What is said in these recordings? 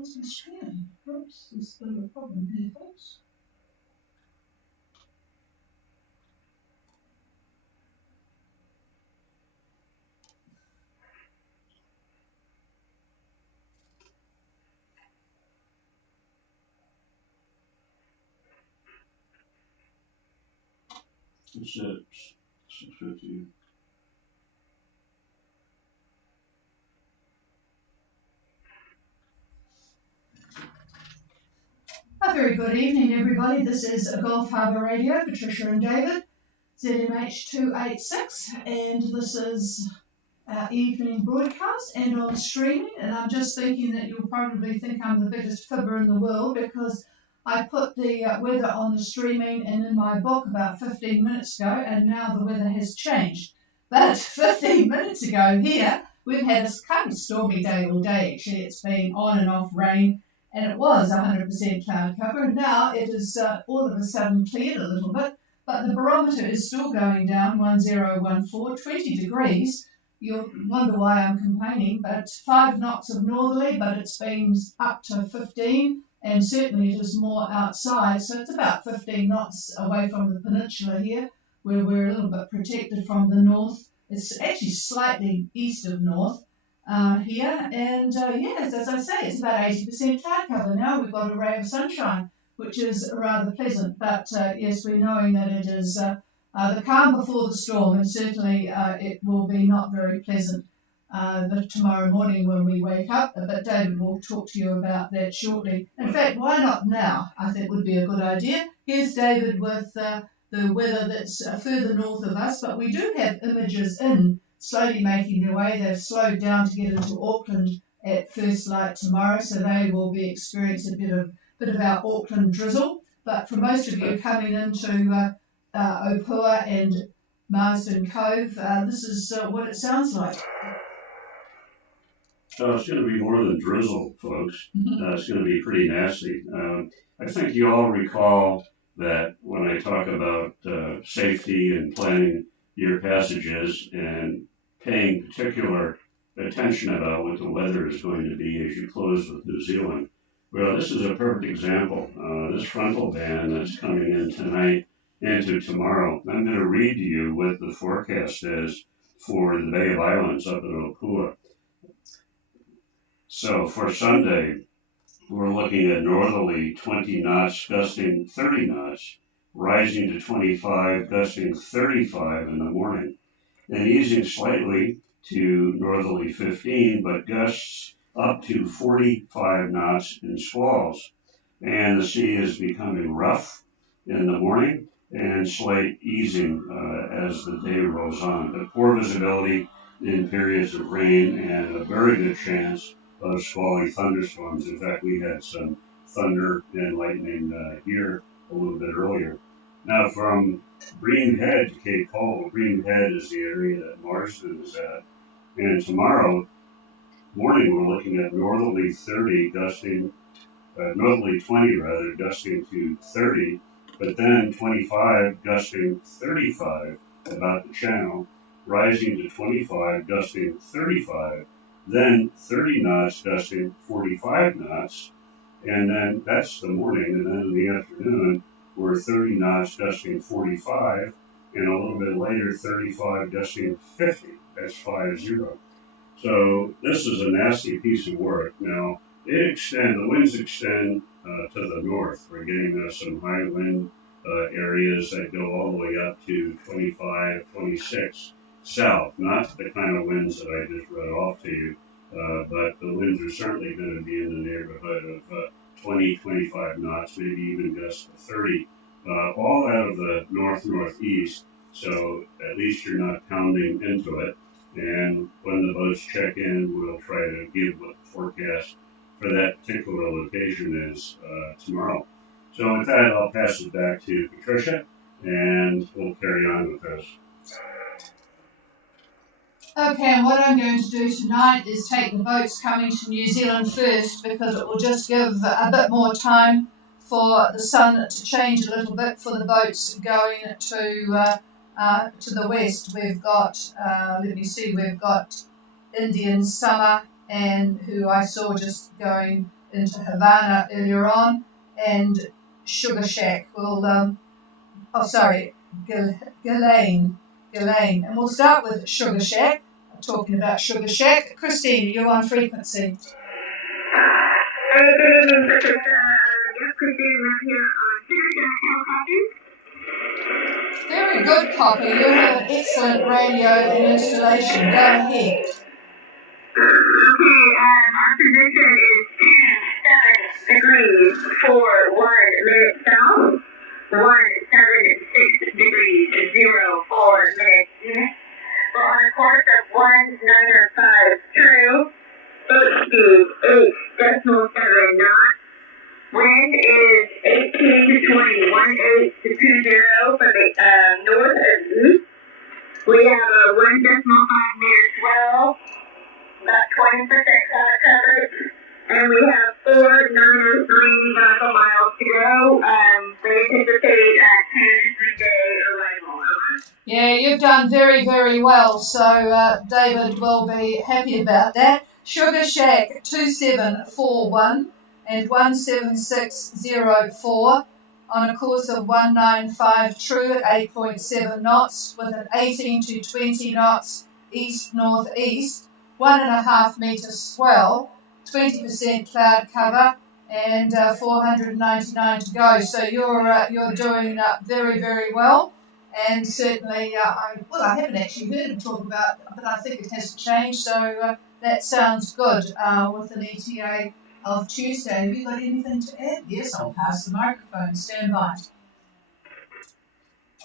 what's my screen? Oops, there's a bit of a problem here, folks. It's at 6:50. A very good evening, everybody. This is Gulf Harbour Radio, Patricia and David, ZMH 286, and this is our evening broadcast and on streaming. And I'm just thinking that you'll probably think I'm the biggest fibber in the world because I put the weather on the streaming and in my book about 15 minutes ago, and now the weather has changed. But 15 minutes ago here, we've had a kind of stormy day all day, actually. It's been on and off rain, and it was 100% cloud cover, and now it is all of a sudden cleared a little bit, but the barometer is still going down, 1014, 20 degrees. You'll wonder why I'm complaining, but 5 knots of northerly, but it's been up to 15, and certainly it is more outside, so it's about 15 knots away from the peninsula here, where we're a little bit protected from the north. It's actually slightly east of north here, and yes, as I say, it's about 80% cloud cover now. We've got a ray of sunshine, which is rather pleasant, but yes, we're knowing that it is the calm before the storm, and certainly it will be not very pleasant tomorrow morning when we wake up, but David will talk to you about that shortly. In fact, why not now? I think would be a good idea. Here's David with the weather that's further north of us, but we do have images in slowly making their way. They've slowed down to get into Auckland at first light tomorrow, so they will be experiencing a bit of our Auckland drizzle. But for most of you coming into Opua and Marsden Cove, this is what it sounds like. So it's going to be more than drizzle, folks. It's going to be pretty nasty. I think you all recall that when I talk about safety and planning your passages and paying particular attention about what the weather is going to be as you close with New Zealand. Well, this is a perfect example. This frontal band that's coming in tonight into tomorrow. I'm going to read to you what the forecast is for the Bay of Islands up in Opua. So for Sunday, we're looking at northerly 20 knots, gusting 30 knots, rising to 25, gusting 35 in the morning, and easing slightly to northerly 15, but gusts up to 45 knots in squalls. And the sea is becoming rough in the morning and slight easing as the day rolls on. But poor visibility in periods of rain and a very good chance of squally thunderstorms. In fact, we had some thunder and lightning here a little bit earlier. Now, from Green Head to Cape Cole, Green Head is the area that Marsden is at. And tomorrow morning, we're looking at northerly 30, gusting, northerly 20 rather, gusting to 30, but then 25, gusting 35 about the channel, rising to 25, gusting 35, then 30 knots, gusting 45 knots, and then that's the morning, and then in the afternoon, we're 30 knots, gusting 45, and a little bit later, 35, gusting 50. That's 50. So this is a nasty piece of work. Now, the winds extend to the north. We're getting some high wind areas that go all the way up to 25, 26 south. Not the kind of winds that I just read off to you, but the winds are certainly going to be in the neighborhood of 20, 25 knots, maybe even gusts of 30, all out of the north-northeast, so at least you're not pounding into it. And when the boats check in, we'll try to give what the forecast for that particular location is tomorrow. So with that, I'll pass it back to Patricia, and we'll carry on with this. Okay, and what I'm going to do tonight is take the boats coming to New Zealand first, because it will just give a bit more time for the sun to change a little bit for the boats going to the west. We've got, let me see, we've got Indian Summer, and who I saw just going into Havana earlier on, and Sugar Shack will, Ghislaine. And we'll start with Sugar Shack. I'm talking about Sugar Shack. Christine, you're on frequency. Very good, Copper. You have an excellent radio and installation. Go ahead. Our position is 27 degrees for 1 minute south, 176 degrees 04 minutes east. We're on a course of 195 true, 8.7 knots. Wind is 18 to 20, 18 to 20 from the north and east. We have a 1.5 meter swell, about 20% cloud coverage, and we have 4 903 nautical miles to go. We anticipate a 2 to 3 day arrival. Yeah, you've done very, very well, so David will be happy about that. Sugar Shack 2741 and 17604 on a course of 195 true at 8.7 knots with an 18 to 20 knots east-northeast, 1.5 metre swell, 20% cloud cover, and 499 to go. So you're doing very, very well. And certainly, I haven't actually heard him talk about it, but I think it hasn't changed. So that sounds good with an ETA of Tuesday. Have you got anything to add? Yes, I'll pass the microphone. Stand by.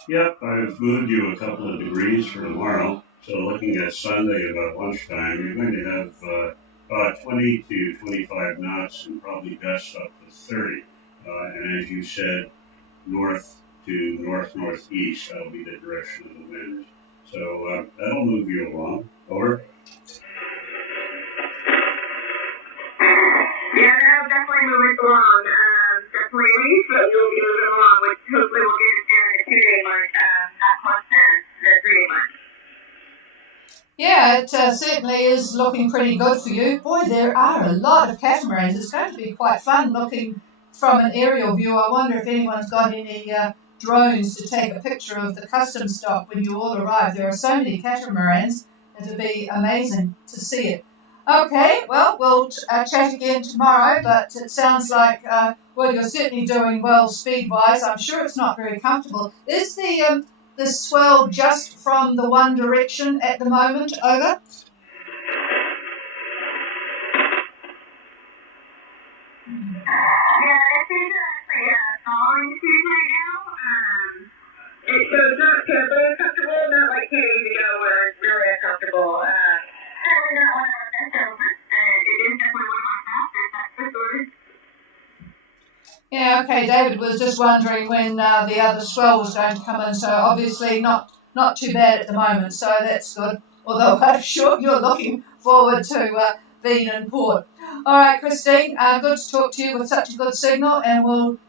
Yep, I've moved you a couple of degrees for tomorrow. So looking at Sunday about lunchtime, you're going to have about 20 to 25 knots and probably gusts up to 30. And as you said, north to north-northeast, that'll be the direction of the wind. So that'll move you along. Over. Yeah, that'll definitely move us along. Definitely least, but you'll be moving along, which hopefully will get us there in the 2-day mark, not close to the 3-day mark. Yeah, it certainly is looking pretty good for you. Boy, there are a lot of catamarans. It's going to be quite fun looking from an aerial view. I wonder if anyone's got any drones to take a picture of the customs dock when you all arrive. There are so many catamarans, it'll be amazing to see it. Okay, well, we'll chat again tomorrow, but it sounds like, you're certainly doing well speed-wise. I'm sure it's not very comfortable. Is the swell just from the one direction at the moment? Over? Yeah, this is actually falling season right now. So it's not terribly uncomfortable, not like 10 days ago where it's really uncomfortable. Certainly not one of our best elements, and it is definitely one of our fastest, that's for sure. Yeah, okay, David was just wondering when the other swell was going to come in, so obviously not too bad at the moment, so that's good, although I'm sure you're looking forward to being in port. All right, Christine, good to talk to you with such a good signal, and we'll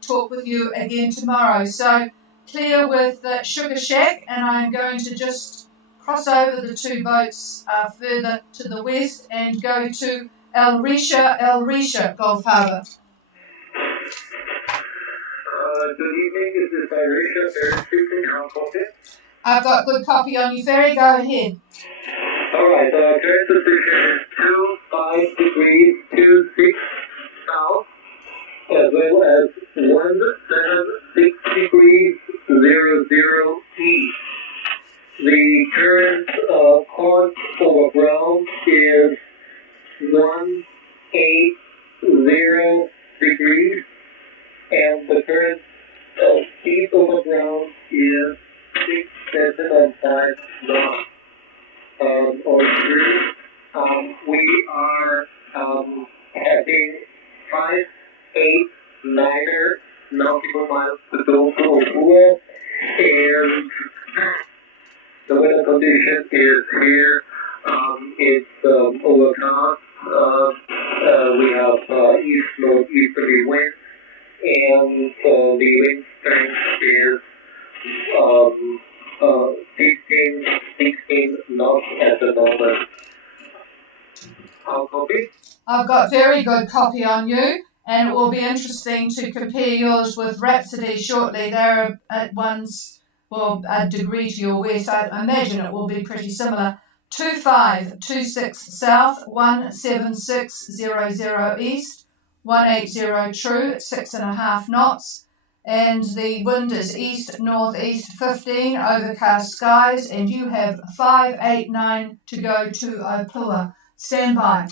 talk with you again tomorrow. So clear with Sugar Shack, and I'm going to just cross over the two boats further to the west and go to El Risha, Gulf Harbour. Good evening, this is Irisha, Ferry speaking, how copy? I've got good copy on you, Ferry, go ahead. Alright, current position is 25 degrees 26 south, as well as 176 degrees 00 east. The current course over ground is 180 degrees, and the current speed over ground is 675 knots. Or through, we are having 5, 8, 9 nautical miles to go to Oakwood, and the weather condition is here. It's overcast. We have east-northeasterly winds, and the wind strength is 15, 16 knots at the moment. I'll copy. I've got very good copy on you, and it will be interesting to compare yours with Rhapsody shortly. They're at one's, well, a degree to your west. I imagine it will be pretty similar. 2526 south, 17600 east, 180 true, 6.5 knots. And the wind is east-northeast 15, overcast skies, and you have 589 to go to Opua. Stand by.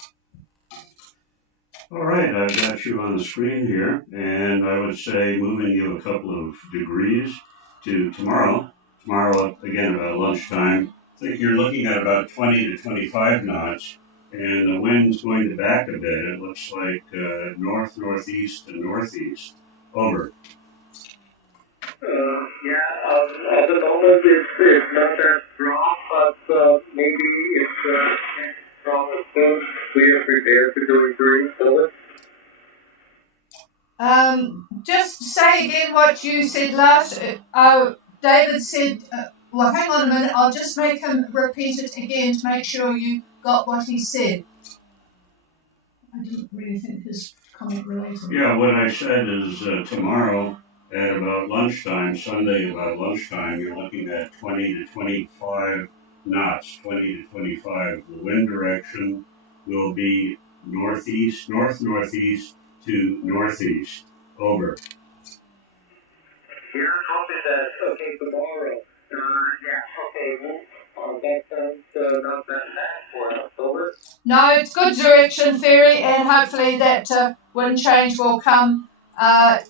All right, I've got you on the screen here, and I would say moving you a couple of degrees to tomorrow. Tomorrow, again, about lunchtime, I think you're looking at about 20 to 25 knots, and the wind's going to back a bit. It looks like north-northeast to northeast. Over. At the moment it's not that strong, but maybe it's strong as soon. We are prepared to go green. Just say again what you said last. David said, well, hang on a minute. I'll just make him repeat it again to make sure you got what he said. I didn't really think his comment related. Yeah, what I said is tomorrow at about lunchtime, Sunday about lunchtime, you're looking at 20 to 25 knots, 20 to 25. The wind direction will be northeast, north-northeast to northeast. Over. Yeah, copy that. Okay, tomorrow. Okay. That sounds not that bad for us. Over. No, it's good direction, Ferry, and hopefully that wind change will come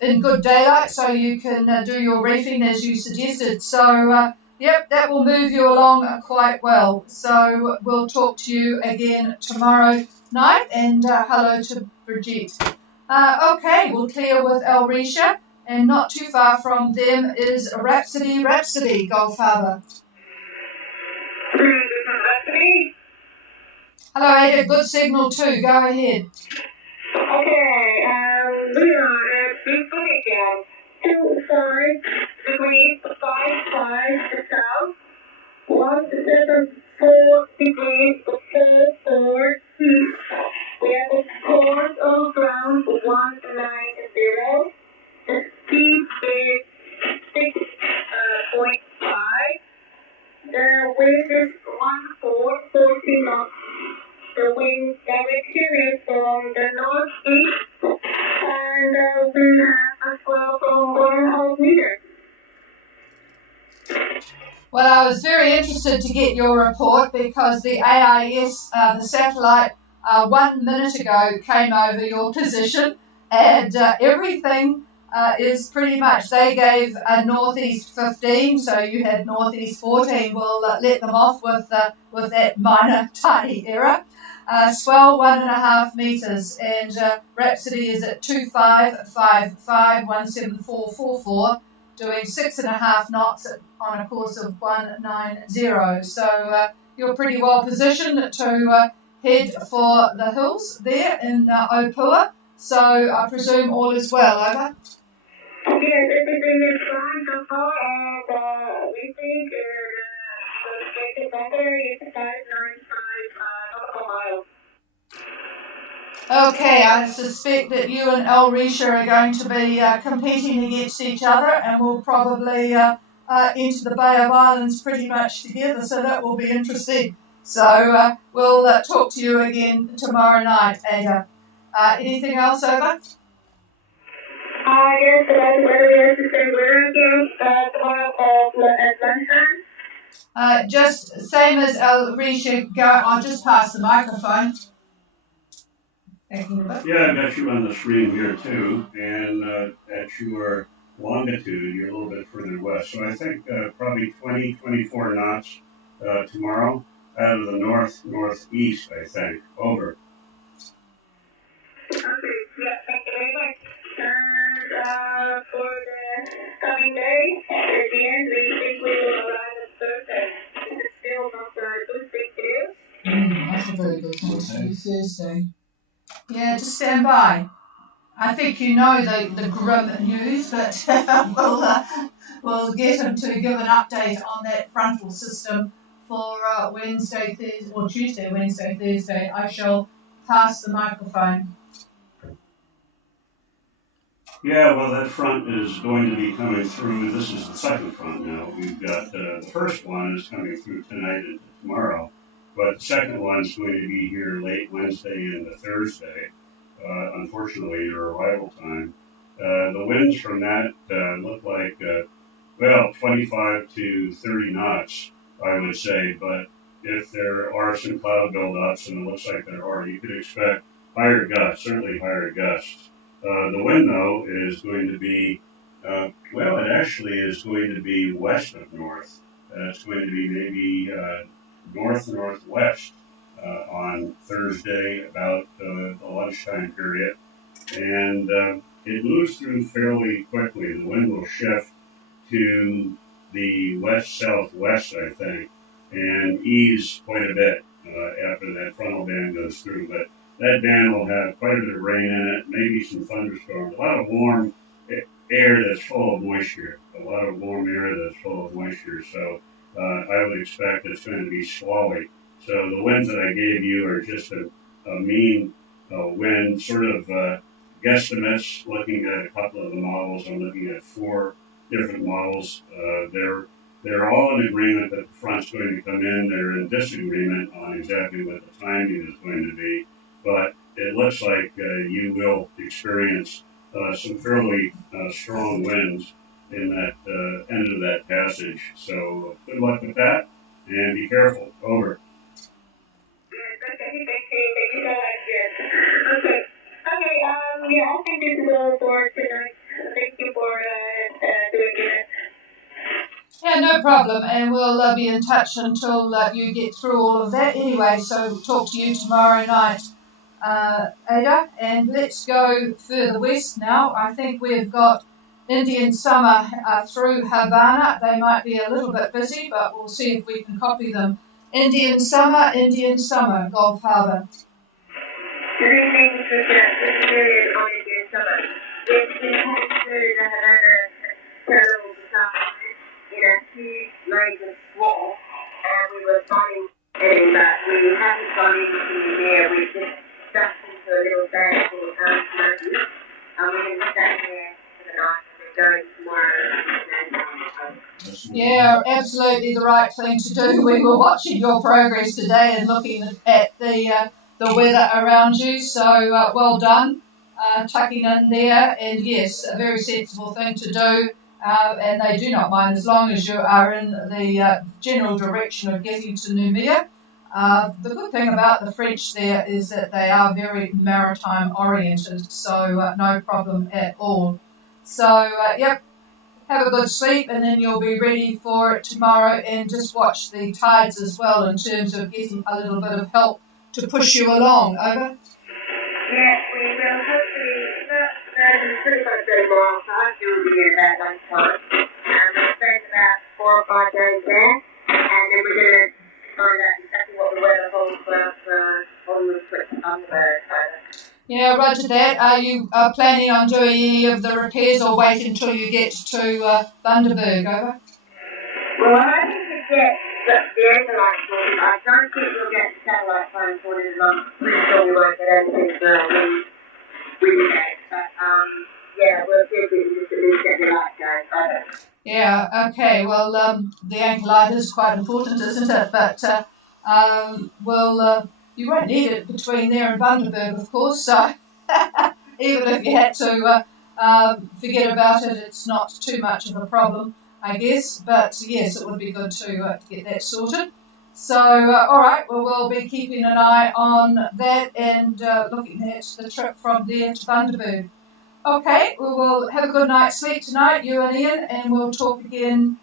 in good daylight so you can do your reefing as you suggested. So, yep, that will move you along quite well. So we'll talk to you again tomorrow night, and hello to Brigitte. Okay, we'll clear with Elrisha, and not too far from them is Rhapsody, Gulf Harbour. Rhapsody? Hello, Ada, good signal too, go ahead. Okay, we are at Beacon, 25 degrees 55 to south, 174 degrees 44 east. We have a course of ground 190. The speed is 6.5. The wind is 1440 knots. The wind direction is from the northeast, and we have a swell from 1.5 meters. Well, I was very interested to get your report because the AIS, the satellite, 1 minute ago came over your position, and everything is pretty much, they gave a northeast 15, so you had northeast 14. We'll let them off with that minor tiny error. Swell 1.5 meters, and Rhapsody is at 2555 17444, doing 6.5 knots on a course of 190. So you're pretty well positioned to head for the hills there in Opua. So I presume all is well, over? Yes, everything is fine so far, and we think the state better is 595 nautical miles. Okay, I suspect that you and Elrisha are going to be competing against each other, and we'll probably enter the Bay of Islands pretty much together, so that will be interesting. So we'll talk to you again tomorrow night, Ada. Anything else, over? Yes, that's where we have to say we're again tomorrow at lunchtime. Just same as Elrisha, go. I'll just pass the microphone. Yeah, I've got you on the screen here too, and at your longitude, you're a little bit further west. So I think probably 20, 24 knots tomorrow out of the northeast, I think. Over. Okay, yeah, thank you very much. And for the coming days, at the end, we think we will arrive at Thursday. It's still not a good thing to do. That's a very good thing to do, Thursday. Yeah, just stand by. I think you know the grim news, but we'll get him to give an update on that frontal system for Wednesday, Thursday, or Tuesday, Wednesday, Thursday. I shall pass the microphone. Yeah, well, that front is going to be coming through. This is the second front now. We've got the first one is coming through tonight and tomorrow, but the second one is going to be here late Wednesday into Thursday. Unfortunately, your arrival time. The winds from that look like, 25 to 30 knots, I would say, but if there are some cloud buildups, and it looks like there are, you could expect higher gusts, certainly higher gusts. The wind, though, is going to be, it actually is going to be west of north. It's going to be maybe north-northwest on Thursday about the lunchtime period. And it moves through fairly quickly. The wind will shift to the west-southwest, I think, and ease quite a bit after that frontal band goes through. But that band will have quite a bit of rain in it, maybe some thunderstorms, a lot of warm air that's full of moisture, So I would expect it's going to be squally. So the winds that I gave you are just a mean wind, sort of guesstimates, looking at a couple of the models. I'm looking at 4 different models. They're all in agreement that the front's going to come in. They're in disagreement on exactly what the timing is going to be. But it looks like you will experience some fairly strong winds in that end of that passage. So good luck with that, and be careful. Over. Okay, thank you so much, yes. Okay, I think this is all for tonight. Thank you for doing it. Yeah, no problem, and we'll be in touch until you get through all of that anyway, so talk to you tomorrow night, Ada, and let's go further west now. I think we've got Indian Summer through Havana. They might be a little bit busy, but we'll see if we can copy them. Indian Summer, Gulf Harbour. Good evening, Patricia. This is Miriam on Indian Summer. It's been headed to Havana settled this afternoon in a huge laser squall, and we were finding heading back. We haven't gone into the air. We just stuck into a little bag called Murphy. We're going to be staying there for the night, and we're going tomorrow. Yeah, absolutely the right thing to do. We were watching your progress today and looking at the weather around you, so well done, tucking in there, and yes, a very sensible thing to do, and they do not mind as long as you are in the general direction of getting to Noumea. The good thing about the French there is that they are very maritime oriented, so no problem at all. So, yep. Have a good sleep, and then you'll be ready for it tomorrow, and just watch the tides as well in terms of getting a little bit of help to push you along. Over? Yes, we will hopefully, it's pretty much very long, so hopefully we'll be here about lunchtime. We'll spend about 4 or 5 days there, and then we're going to find out exactly what the weather holds for us on the trip on the boat. Yeah, roger that. Are you planning on doing any of the repairs, or wait until you get to Bundaberg? Over? Well, I think to get the satellite sorted, I don't think we'll get the satellite phone sorted, and I'm pretty sure we won't get anything we get. But, we'll see if we can just at least get the light going. Over. Yeah, okay. Well, the ankle light is quite important, isn't it? But you won't need it between there and Bundaberg, of course. So even if you had to forget about it, it's not too much of a problem, I guess. But yes, it would be good to get that sorted. So, all right. Well, we'll be keeping an eye on that and looking at the trip from there to Bundaberg. Okay, we will have a good night's sleep tonight, you and Ian, and we'll talk again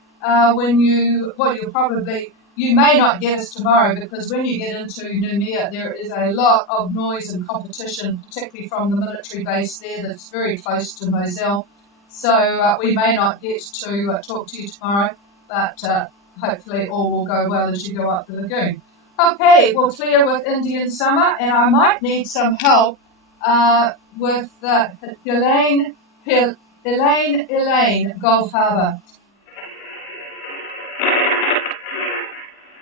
you may not get us tomorrow, because when you get into Noumea, there is a lot of noise and competition, particularly from the military base there that's very close to Moselle. So we may not get to talk to you tomorrow, but hopefully all will go well as you go up the lagoon. Okay, we'll clear with Indian Summer, and I might need some help with Elaine, Gulf Harbour.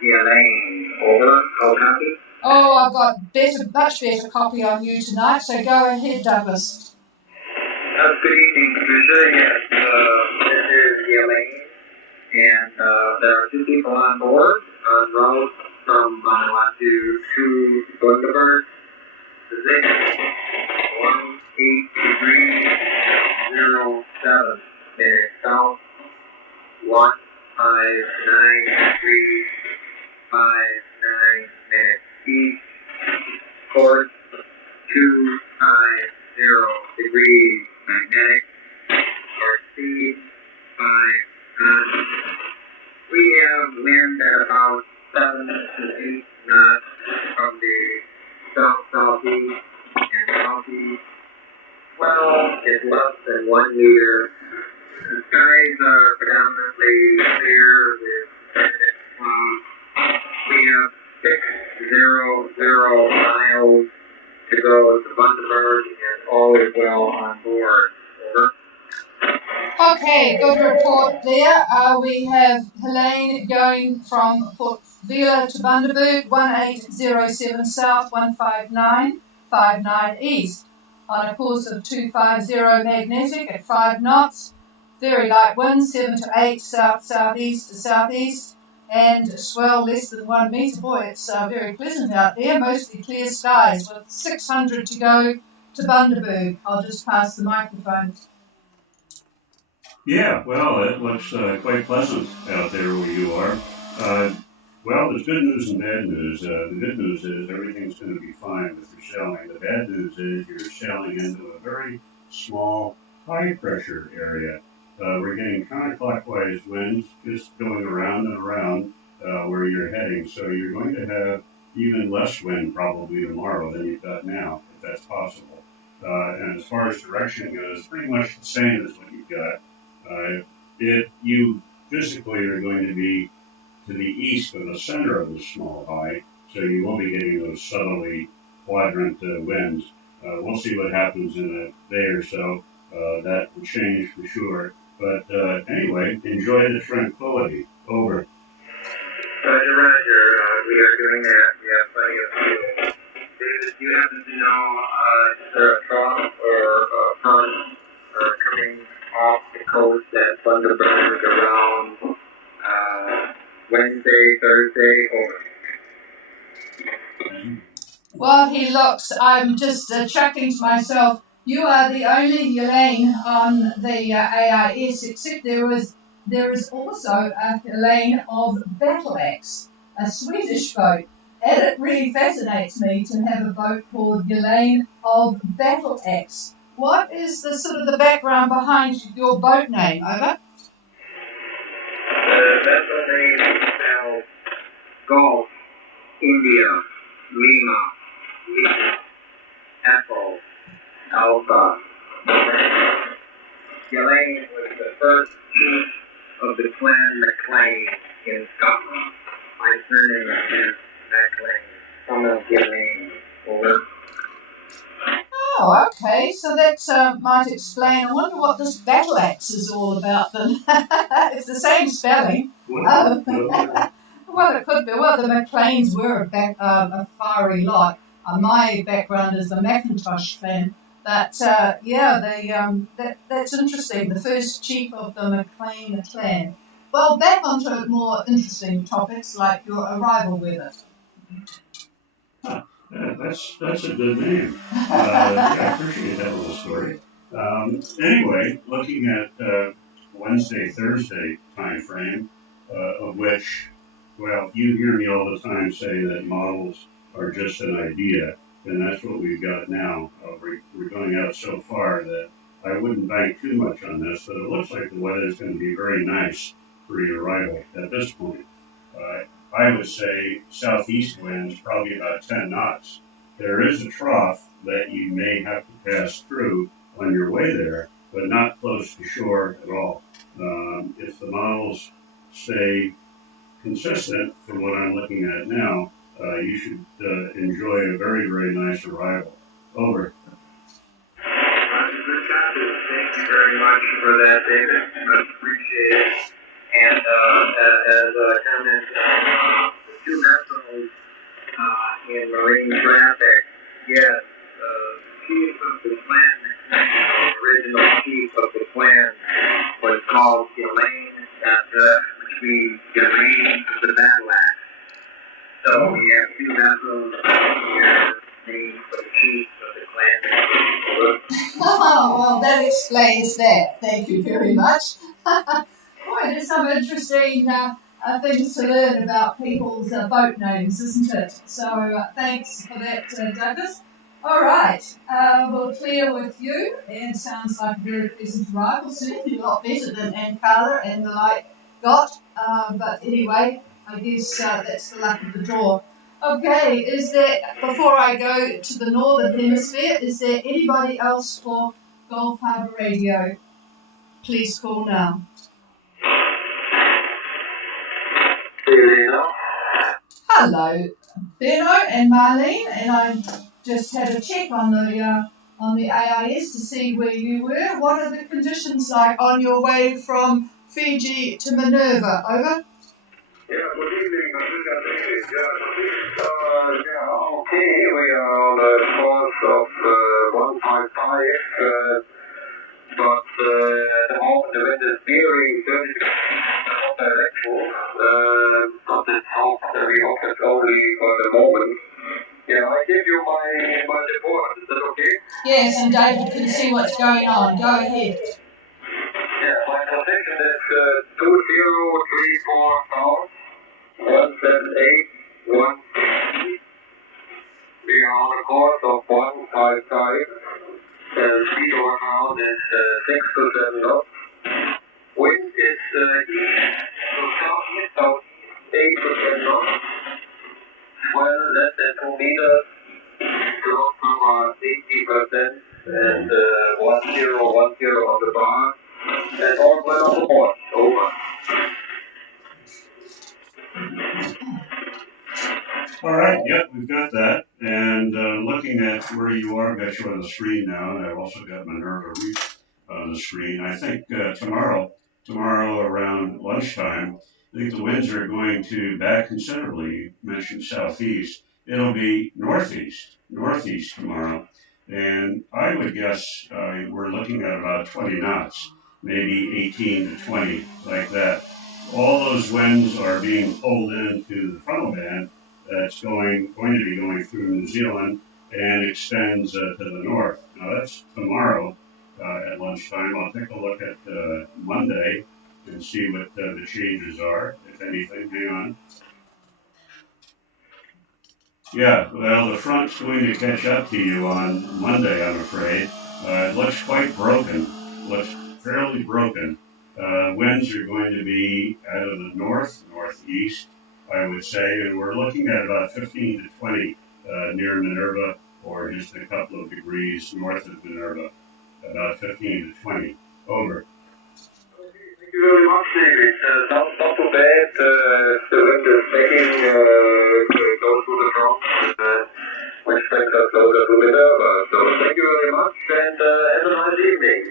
Elaine, over. I'll copy. Oh, I've got much better copy on you tonight, so go ahead, Douglas. Good evening, Patricia. Yes, this is Elaine, and there are 2 people on board on route from Vanuatu to Bundaberg. Position 18°07 minutes south, 159359 minutes east, course 250 degrees magnetic, our speed 5 knots. We have wind at about 7 to 8 knots from the south-southeast and southeast. Swell is less than 1 meter. The skies are predominantly clear with permanent clouds. We have 600 miles to go to Bundaberg, and all is well on board. Over. Okay, good report there. We have Helene going from Port Vila to Bundaberg, 1807 south, 15959 east, on a course of 250 magnetic at 5 knots. Very light winds, 7 to 8 south-southeast to southeast, and swell less than 1 metre. Boy, it's very pleasant out there, mostly clear skies, with 600 to go to Bundaberg. I'll just pass the microphone. Yeah, well, it looks quite pleasant out there where you are. Well, there's good news and bad news. The good news is everything's going to be fine with your sailing. The bad news is you're sailing into a very small, high-pressure area. We're getting counterclockwise winds just going around and around where you're heading. So you're going to have even less wind probably tomorrow than you've got now, if that's possible. And as far as direction goes, pretty much the same as what you've got. You physically are going to be to the east of the center of the small high, so you won't be getting those southerly quadrant winds. We'll see what happens in a day or so. That will change for sure. But anyway, enjoy the tranquility. Over. Roger, Roger. We are doing that. We have plenty of fuel. David, do you happen to know is there a trough or a front coming off the coast at Bundaberg around Wednesday, Thursday, over? Well, he looks, I'm just chuckling to myself, you are the only Elaine on the AIS, except there is also a Elaine of Battle Axe, a Swedish boat. And it really fascinates me to have a boat called Elaine of Battle Axe. What is the sort of the background behind your boat name, over? The vessel name spells Golf, India, Lima, Echo, Alpha. Elaine was the first chief of the clan MacLean in Scotland. My surname is MacLean. Son of Elaine. Over. Oh, okay, so that might explain. I wonder what this battle axe is all about then. It's the same spelling. Well, it could be. Well, the MacLeans were a fiery lot. My background is the Macintosh clan. But, that's interesting. The first chief of the MacLean clan. Well, back onto more interesting topics like your arrival with it. Yeah, that's a good name. I appreciate that little story. Anyway, looking at Wednesday, Thursday time frame, of which, well, you hear me all the time say that models are just an idea, and that's what we've got now. We're going out so far that I wouldn't bank too much on this, but it looks like the weather is going to be very nice for your arrival at this point. I would say southeast winds probably about 10 knots. There is a trough that you may have to pass through on your way there, but not close to shore at all. If the models stay consistent from what I'm looking at now, you should enjoy a very, very nice arrival. Over. Thank you very much for that, David. Much appreciated. And as a comment, the 2 vessels in marine traffic. Yes, chief of the plan, original chief of the plan was called Elaine, which means Elaine of the Battle Axe. So we have two vessels here named for the chief of the clan. Oh, well, that explains that. Thank you very much. Boy, there's some interesting things to learn about people's boat names, isn't it? So thanks for that, Douglas. All right, we'll clear with you. And sounds like a very pleasant arrival. Certainly a lot better than Ankara and the like got. But anyway, I guess that's the luck of the draw. Okay, is there, before I go to the Northern Hemisphere, is there anybody else for Gulf Harbour Radio? Please call now. Hello, Benno and Marlene, and I just had a check on the AIS to see where you were. What are the conditions like on your way from Fiji to Minerva? Over. Yeah, good evening. Okay, we are on a course of 155, but at the moment the wind is veering 30 direction, but it's off, we hope it's only for the moment. Yeah, I give you my report, is that okay? Yes, and David can see what's going on. Go ahead. Yeah, my position is 2034 south, 178, We are on a course of 155, speed over now is 6 to 7 knots. Wind is east to southeast, southeast 8 to 10 knots. Swell less than 2 meters, close to about 80%, and 1010 on the bar, and all well on the board. Over. All right, yep, we've got that. And looking at where you are, I've got you on the screen now, and I've also got Minerva Reef on the screen. I think tomorrow around lunchtime, I think the winds are going to back considerably. You mentioned southeast. It'll be northeast tomorrow. And I would guess we're looking at about 20 knots, maybe 18 to 20, like that. All those winds are being pulled into the frontal band that's going to be going through New Zealand and extends to the north. Now that's tomorrow at lunchtime. I'll take a look at Monday and see what the changes are, if anything. Hang on. Yeah, well, the front's going to catch up to you on Monday, I'm afraid. It looks quite broken. Looks fairly broken. Winds are going to be out of the northeast, I would say, and we're looking at about 15 to 20 near Minerva, or just a couple of degrees north of Minerva, about 15 to 20. Over. Thank you very much, David. Not too bad. The wind is making close to the front, which makes us closer to Minerva. So thank you very much, and have a nice evening.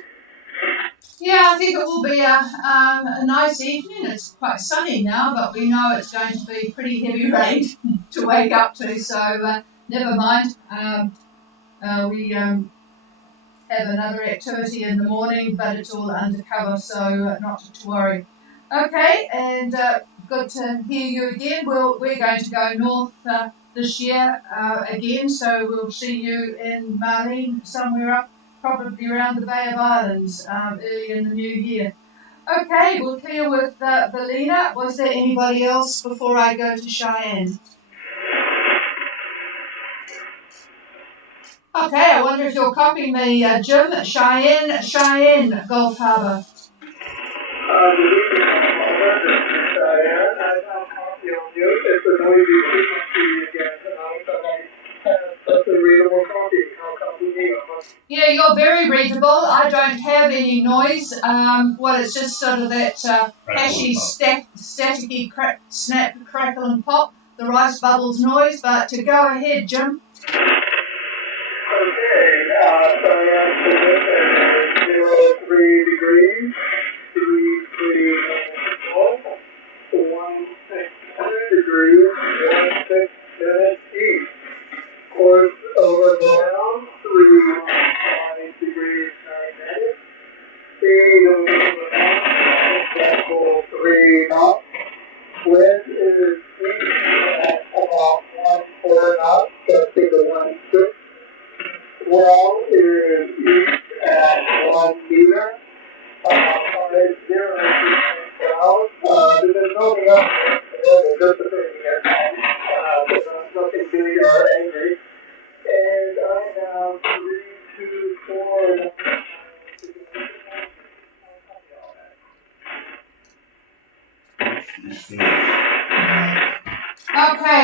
Yeah, I think it will be a nice evening. It's quite sunny now, but we know it's going to be pretty heavy rain to wake up to, so never mind. We have another activity in the morning, but it's all undercover, so not to worry. Okay, and good to hear you again. We're going to go north this year again, so we'll see you in Marlene somewhere up, probably around the Bay of Islands early in the new year. Okay, we'll clear with Belina. Was there anybody else before I go to Cheyenne? Okay, I wonder if you'll copy me, Jim. Cheyenne, Gulf Harbour. Yeah, you're very readable. I don't have any noise. Well, it's just sort of that hashy, staticky snap, crackle and pop, the rice bubbles noise. But to go ahead, Jim. Okay, 03 degrees, 16 degrees, 16 minutes east.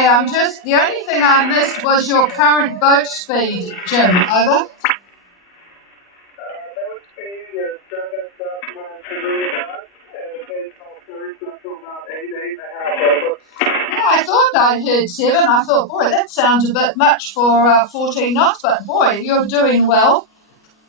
Okay, the only thing I missed was your current boat speed, Jim. Over. Boat speed is 7.93 knots, and occasional surge up to about 8.5 knots. Yeah, I thought I heard 7. I thought, boy, that sounds a bit much for 14 knots, but boy, you're doing well.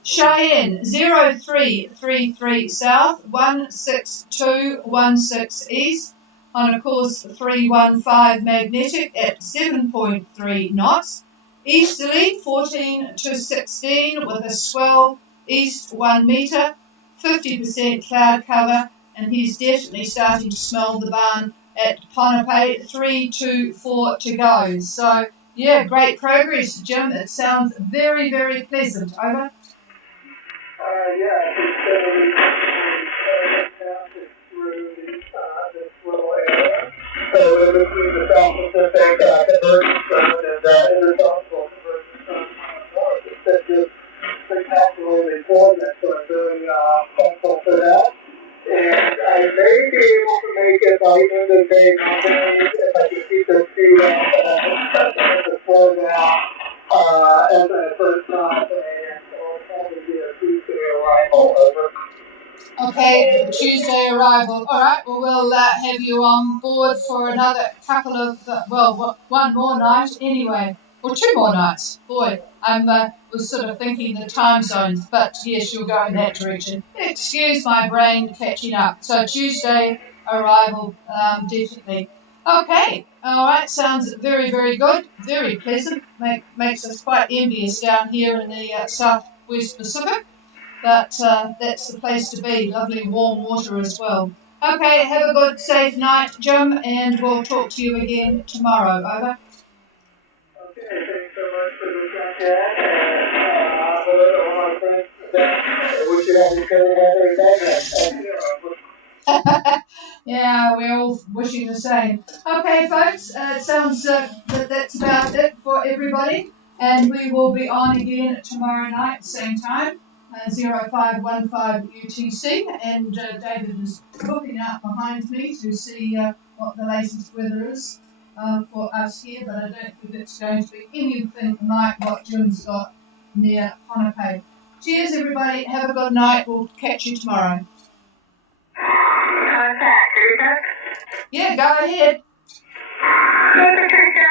Cheyenne, 0333 south, 16216 east, on a course 315 magnetic at 7.3 knots. Easterly, 14 to 16 with a swell east 1 metre, 50% cloud cover, and he's definitely starting to smell the barn at Ponape, 324 to go. So, yeah, great progress, Jim. It sounds very, very pleasant. Over. Yeah, it's through this little area. So in between the South Pacific convergence zone and intertropical convergence zone north, it's just spectacularly gorgeous. So I'm very thankful for that. And I may be able to make it by the end of the day Monday if I can keep this speed up. I'm to slow down as I first time, and I'll probably be a Tuesday arrival. Over. Okay, Tuesday arrival. All right, well, we'll have you on board for another couple of, one more night anyway, or 2 more nights. Boy, I was sort of thinking the time zones, but yes, you'll go in that direction. Excuse my brain catching up. So Tuesday arrival, definitely. Okay, all right, sounds very, very good, very pleasant. Makes us quite envious down here in the Southwest Pacific. But that's the place to be. Lovely warm water as well. Okay, have a good, safe night, Jim, and we'll talk to you again tomorrow. Over. Okay, thanks so much for the contact, and all my friends I wish you happy Yeah, we're all wishing the same. Okay, folks, it sounds that's about it for everybody, and we will be on again tomorrow night, same time. 0515 UTC, and David is looking out behind me to see what the latest weather is for us here, but I don't think it's going to be anything like what Jim's got near Ponape. Cheers, everybody. Have a good night. We'll catch you tomorrow. Yeah, go ahead. Hey, Patricia,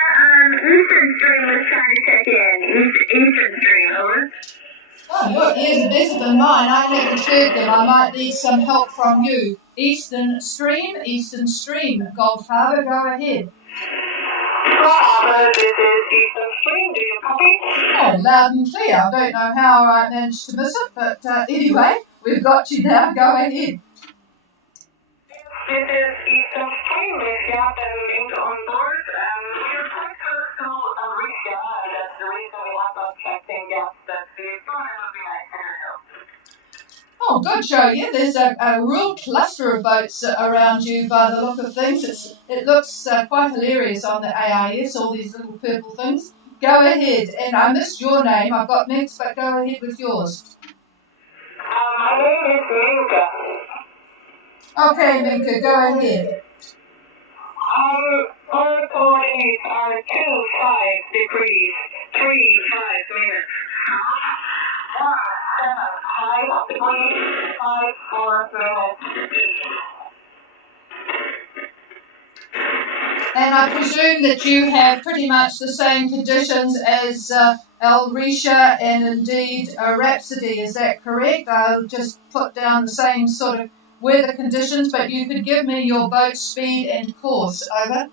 Eastern Stream was trying to check in. Eastern Stream, over. Oh, your ears are better than mine. I haven't heard them. I might need some help from you. Eastern Stream, Gulf Harbour, go ahead. Harbour, this is Eastern Stream. Do you copy? Oh, loud and clear. I don't know how I managed to miss it, but anyway, we've got you now. Go ahead. This is Eastern Stream. If you have the link on board, we're quite close to Aricia. That's the reason we have not checked in yet. But the phone will be nice to help. Oh, good show. Yeah, there's a real cluster of boats around you by the look of things. It looks quite hilarious on the AIS, all these little purple things. Go ahead. And I missed your name. I've got Minx, but go ahead with yours. My name is Minka. Okay, Minka, go ahead. Our coordinates are 25 degrees, 35 minutes. 175 degrees, 54 minutes east. And I presume that you have pretty much the same conditions as Elrisha and indeed Rhapsody. Is that correct? I'll just put down the same sort of weather conditions, but you could give me your boat speed and course. Over.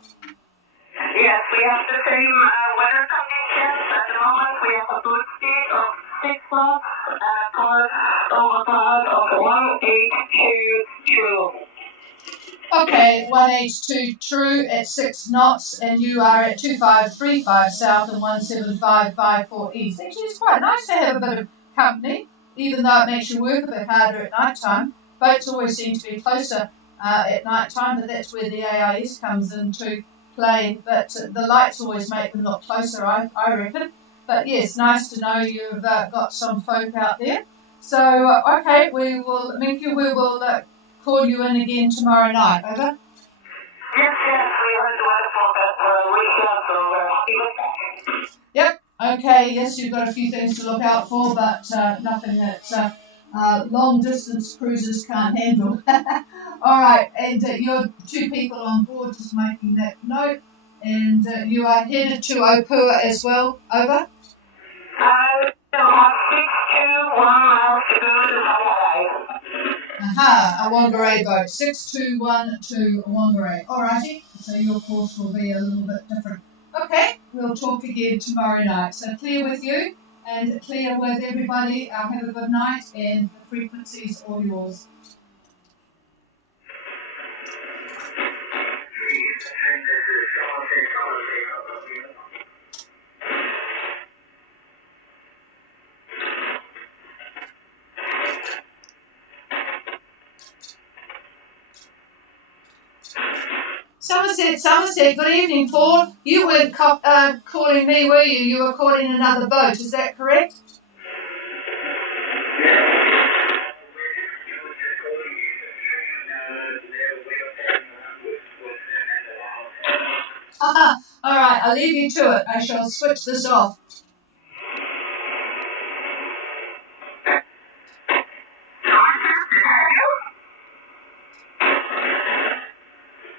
Yes, we have the same weather conditions. At the moment, we have a boat speed of 6 knots and a course over cloud of 182 true. Okay, 182 true at 6 knots, and you are at 2535 south and 17554 east. Actually, it's quite nice to have a bit of company, even though it makes you work a bit harder at night time. Boats always seem to be closer at night time, but that's where the AIS comes into play. But the lights always make them look closer, I reckon. But yes, nice to know you've got some folk out there. So, okay, we will call you in again tomorrow night. Over. Yes, we heard the weather forecast for a week we're happy with that. Yep. Okay. Yes, you've got a few things to look out for, but nothing that long distance cruises can't handle. All right. And you're 2 people on board, just making that note. And you are headed to Opua as well. Over. So have 621 miles to go to Hawaii. Aha, a Whangarei boat. 621 to Whangarei. Alrighty, so your course will be a little bit different. Okay, we'll talk again tomorrow night. So clear with you and clear with everybody. Have a good night, and the frequency's all yours. Somerset, good evening, Paul. You weren't calling me, were you? You were calling another boat, is that correct? All right, I'll leave you to it. I shall switch this off.